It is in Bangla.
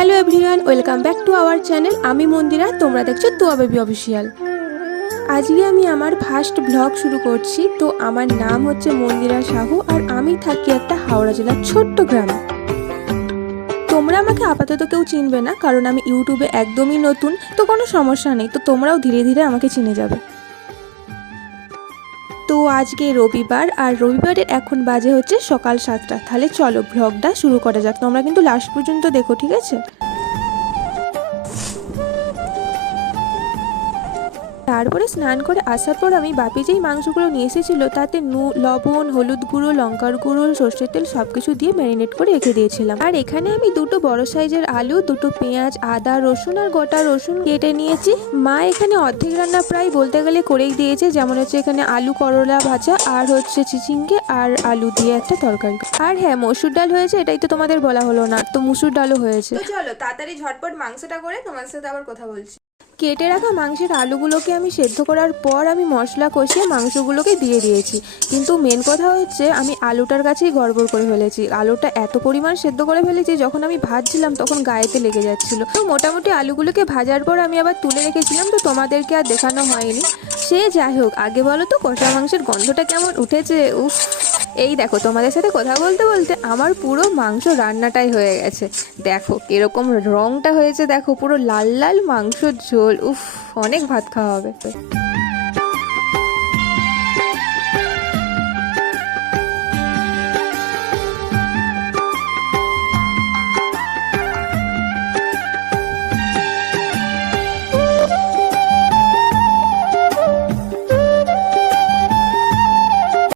Hello everyone, welcome back to our channel. আমি মন্দিরা, তোমরা দেখছো তুয়া বেবি অফিসিয়াল। আজকে আমি আমার ফার্স্ট ব্লগ শুরু করছি। তো আমার নাম হচ্ছে মন্দিরা সাহু, আর আমি থাকি একটা হাওড়া জেলার ছোট্ট গ্রামে। তোমরা আমাকে আপাতত কেউ চিনবে না, কারণ আমি ইউটিউবে একদমই নতুন। তো কোনো সমস্যা নেই, তো তোমরাও ধীরে ধীরে আমাকে চিনে যাবে। তো আজকে রবিবার, আর রবিবারের এখন বাজে হচ্ছে সকাল 7টা। তাহলে চলো ব্লগটা শুরু করা যাক। তোমরা কিন্তু লাস্ট পর্যন্ত দেখো, ঠিক আছে? তারপরে স্নান করে আসার পর আমি বাপি যেই মাংসগুলো নিয়ে এসেছিলো তাতে লবণ, হলুদ গুঁড়ো, লঙ্কার গুঁড়ো, সর্ষের তেল সব কিছু দিয়ে ম্যারিনেট করে রেখে দিয়েছিলাম। আর এখানে আমি দুটো বড় সাইজের আলু, দুটো পেঁয়াজ, আদা, রসুন আর গোটা রসুন কেটে নিয়েছি। মা এখানে অর্ধেক রান্না প্রায় বলতে গেলে করেই দিয়েছে। যেমন হচ্ছে এখানে আলু করলা ভাজা, আর হচ্ছে চিচিঙ্গে আর আলু দিয়ে একটা তরকারি। আর হ্যাঁ, মসুর ডাল হয়েছে, এটাই তো তোমাদের বলা হলো না, তো মুসুর ডালও হয়েছে। চলো তাড়াতাড়ি ঝটপট মাংসটা করে তোমাদের সাথে আবার কথা বলছি। কেটে রাখা মাংসের আলুগুলোকে আমি সেদ্ধ করার পর আমি মশলা কষিয়ে মাংসগুলোকে দিয়ে দিয়েছি। কিন্তু মেন কথা হচ্ছে আমি আলুটার কাছেই গড়বড় করে ফেলেছি। আলুটা এত পরিমাণ সেদ্ধ করে ফেলেছি, যখন আমি ভাজছিলাম তখন গায়েতে লেগে যাচ্ছিল। তো মোটামুটি আলুগুলোকে ভাজার পর আমি আবার তুলে রেখেছিলাম, তো তোমাদেরকে আর দেখানো হয়নি। সে যাই হোক, আগে বলো তো কষা মাংসের গন্ধটা কেমন উঠেছে। উফ, এই দেখো তোমাদের সাথে কথা বলতে বলতে আমার পুরো মাংস রান্নাটাই হয়ে গেছে। দেখো এরকম রংটা হয়েছে, দেখো পুরো লাল লাল মাংসর ঝোল। উফ, অনেক ভাত খাওয়া হবে।